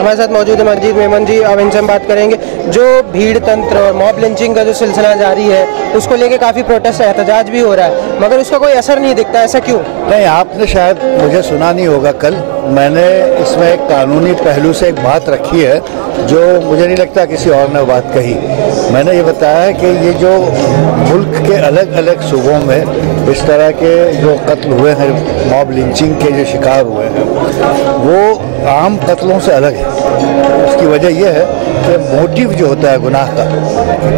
हमारे साथ मौजूद है मजीद मेमन जी। अब इनसे हम बात करेंगे जो भीड़ तंत्र और मॉब लिंचिंग का जो सिलसिला जारी है उसको लेके काफ़ी प्रोटेस्ट एहतजाज भी हो रहा है, मगर उसका कोई असर नहीं दिखता, ऐसा क्यों? नहीं, आपने शायद मुझे सुना नहीं होगा। कल मैंने इसमें एक कानूनी पहलू से एक बात रखी है जो मुझे नहीं लगता किसी और ने बात कही। मैंने ये बताया है कि ये जो मुल्क के अलग अलग सूबों में इस तरह के जो कत्ल हुए हैं, मॉब लिंचिंग के जो शिकार हुए हैं, वो आम कत्लों से अलग है। उसकी वजह यह है कि मोटिव जो होता है गुनाह का,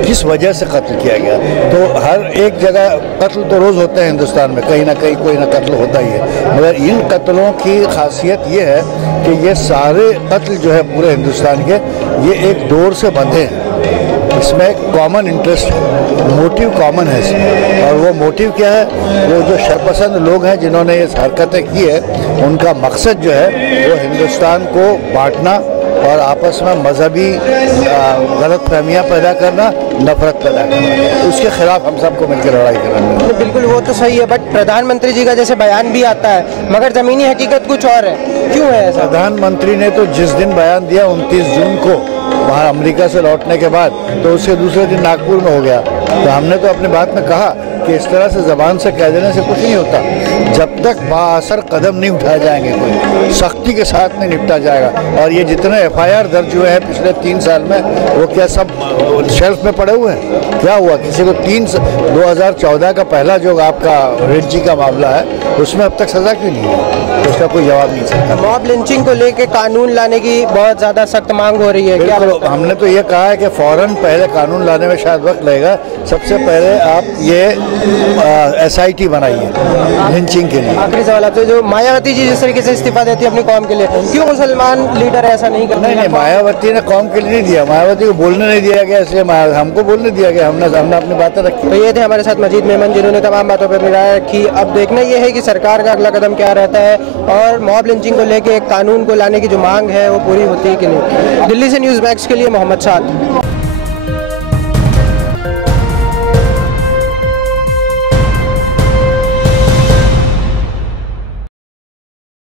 किस वजह से कत्ल किया गया। तो हर एक जगह कत्ल तो रोज़ होते हैं हिंदुस्तान में, कहीं ना कहीं कोई ना कत्ल होता ही है, मगर इन कत्लों की खासियत ये है कि ये सारे कत्ल जो है पूरे हिंदुस्तान के, ये एक डोर से बंधे हैं। इसमें एक कॉमन इंटरेस्ट है, मोटिव कॉमन है इसमें। और वो मोटिव क्या है? वो जो शरपसंद लोग हैं जिन्होंने ये हरकतें की है, उनका मकसद जो है वो हिंदुस्तान को बांटना और आपस में मजहबी गलत फहमियाँ पैदा करना, नफरत पैदा करना। उसके खिलाफ हम सबको मिलकर लड़ाई करना है। बिल्कुल, वो तो सही है, बट प्रधानमंत्री जी का जैसे बयान भी आता है मगर ज़मीनी हकीकत कुछ और है, क्यों है ऐसा? प्रधानमंत्री ने तो जिस दिन बयान दिया 29 जून को वहाँ अमेरिका से लौटने के बाद, तो उसके दूसरे दिन नागपुर में हो गया। तो हमने तो अपनी बात में कहा कि इस तरह से ज़बान से कह देने से कुछ नहीं होता। जब तक बाअसर कदम नहीं उठाए जाएंगे, कोई सख्ती के साथ नहीं निपटा जाएगा। और ये जितने FIR दर्ज हुए हैं पिछले 3 साल में, वो क्या सब शेल्फ में पड़े हुए हैं? क्या हुआ? किसी को 2014 का पहला जो आपका रेंची का मामला है, उसमें अब तक सज़ा क्यों नहीं है? उसका कोई जवाब नहीं सकता। मॉब लिंचिंग को लेके कानून लाने की बहुत ज़्यादा सख्त मांग हो रही है, क्या? हमने तो ये कहा है कि फ़ौरन पहले कानून लाने में शायद वक्त लगेगा। सबसे पहले आप ये SIT बनाइए लिंचिंग के लिए। आखिरी सवाल आपसे, जो मायावती जी जिस तरीके से इस्तीफा देती है अपनी कौम के लिए, क्यों मुसलमान लीडर ऐसा नहीं करते? नहीं, मायावती ने कौम के लिए नहीं दिया, मायावती को बोलने नहीं दिया गया, इसलिए हमको बोलने दिया गया। हमने अपनी बातें रखी। तो ये थे हमारे साथ मजीद मेमन जिन्होंने तमाम बातों पर राय रखी। अब देखना ये है कि सरकार का अगला कदम क्या रहता है और मॉब लिंचिंग को लेके एक कानून को लाने की जो मांग है वो पूरी होती है कि नहीं। दिल्ली से न्यूज़ मैक्स के लिए मोहम्मद साद।